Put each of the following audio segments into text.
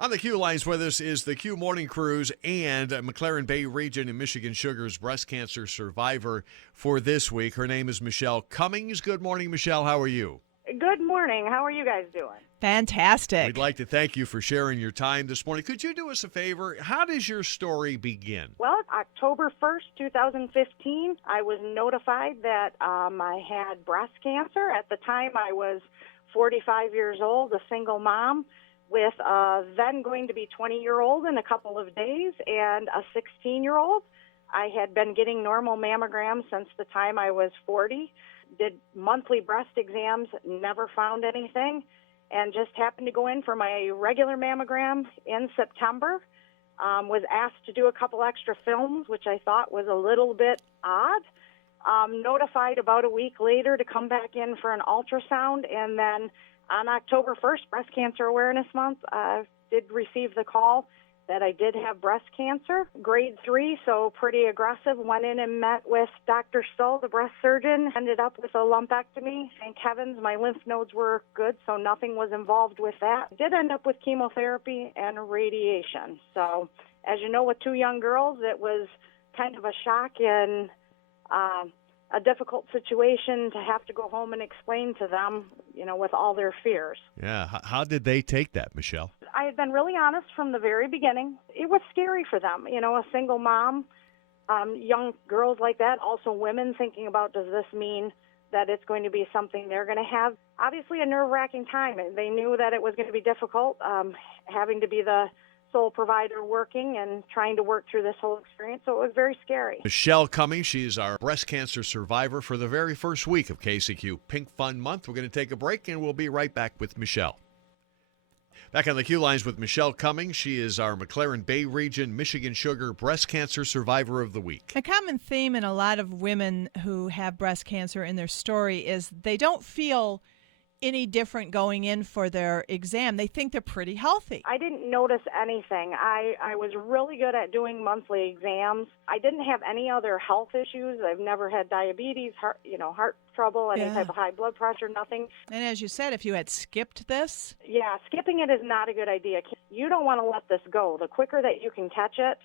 On the Q lines with us is the Q Morning Cruise and McLaren Bay Region and Michigan Sugar's breast cancer survivor for this week. Her name is Michelle Cummings. Good morning, Michelle. How are you? Good morning. How are you guys doing? Fantastic. We'd like to thank you for sharing your time this morning. Could you do us a favor? How does your story begin? Well, October 1st, 2015, I was notified that I had breast cancer. At the time, I was 45 years old, a single mom, with a then going to be 20-year-old in a couple of days and a 16-year-old. I had been getting normal mammograms since the time I was 40, did monthly breast exams, never found anything, and just happened to go in for my regular mammogram in September. Was asked to do a couple extra films, which I thought was a little bit odd. Notified about a week later to come back in for an ultrasound, and then on October 1st, Breast Cancer Awareness Month, I did receive the call that I did have breast cancer, grade 3, so pretty aggressive. Went in and met with Dr. Stoll, the breast surgeon, ended up with a lumpectomy. Thank heavens my lymph nodes were good, so nothing was involved with that. Did end up with chemotherapy and radiation. So, as you know, with 2 young girls, it was kind of a shock and a difficult situation to have to go home and explain to them, with all their fears. Yeah. How did they take that, Michelle? I had been really honest from the very beginning. It was scary for them, a single mom, young girls like that, also women thinking about, does this mean that it's going to be something they're going to have? Obviously a nerve-wracking time. They knew that it was going to be difficult, having to be the sole provider working and trying to work through this whole experience, so it was very scary. Michelle Cummings, she is our breast cancer survivor for the very first week of KCQ Pink Fund Month. We're going to take a break, and we'll be right back with Michelle. Back on the Q lines with Michelle Cummings. She is our McLaren Bay Region Michigan Sugar Breast Cancer Survivor of the Week. A common theme in a lot of women who have breast cancer in their story is they don't feel any different going in for their exam. They think they're pretty healthy. I didn't notice anything. I was really good at doing monthly exams. I didn't have any other health issues. I've never had diabetes, heart trouble, any type of high blood pressure, nothing. And as you said, if you had skipped this? Yeah, skipping it is not a good idea. You don't want to let this go. The quicker that you can catch it,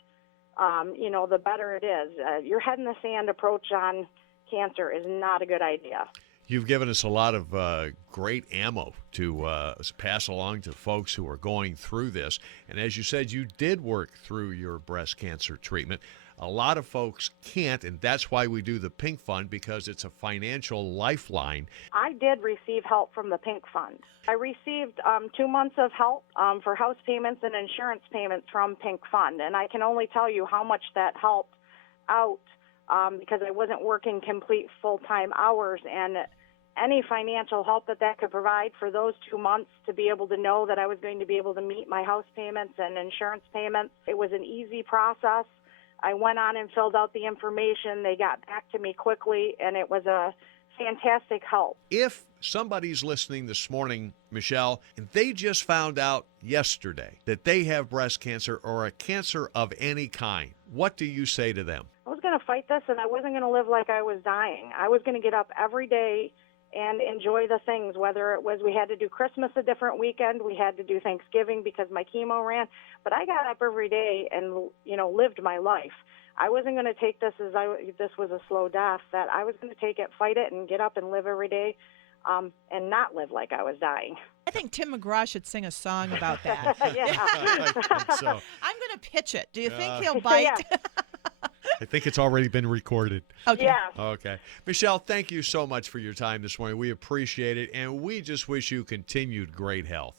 the better it is. Your head in the sand approach on cancer is not a good idea. You've given us a lot of great ammo to pass along to folks who are going through this. And as you said, you did work through your breast cancer treatment. A lot of folks can't, and that's why we do the Pink Fund, because it's a financial lifeline. I did receive help from the Pink Fund. I received 2 months of help for house payments and insurance payments from Pink Fund, and I can only tell you how much that helped out because I wasn't working complete full-time hours, and any financial help that could provide for those 2 months to be able to know that I was going to be able to meet my house payments and insurance payments. It was an easy process. I went on and filled out the information. They got back to me quickly, and it was a fantastic help. If somebody's listening this morning, Michelle, and they just found out yesterday that they have breast cancer or a cancer of any kind, what do you say to them? I was going to fight this, and I wasn't going to live like I was dying. I was going to get up every day and enjoy the things, whether it was we had to do Christmas a different weekend, we had to do Thanksgiving because my chemo ran, but I got up every day and, lived my life. I wasn't going to take this as this was a slow death, that I was going to take it, fight it, and get up and live every day and not live like I was dying. I think Tim McGraw should sing a song about that. Yeah. I think so. I'm going to pitch it. Do you think he'll bite? Yeah. I think it's already been recorded. Okay. Yeah. Okay. Michelle, thank you so much for your time this morning. We appreciate it, and we just wish you continued great health.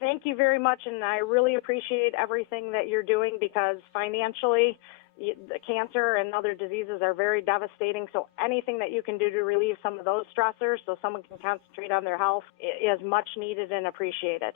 Thank you very much, and I really appreciate everything that you're doing because financially, the cancer and other diseases are very devastating, so anything that you can do to relieve some of those stressors so someone can concentrate on their health is much needed and appreciated.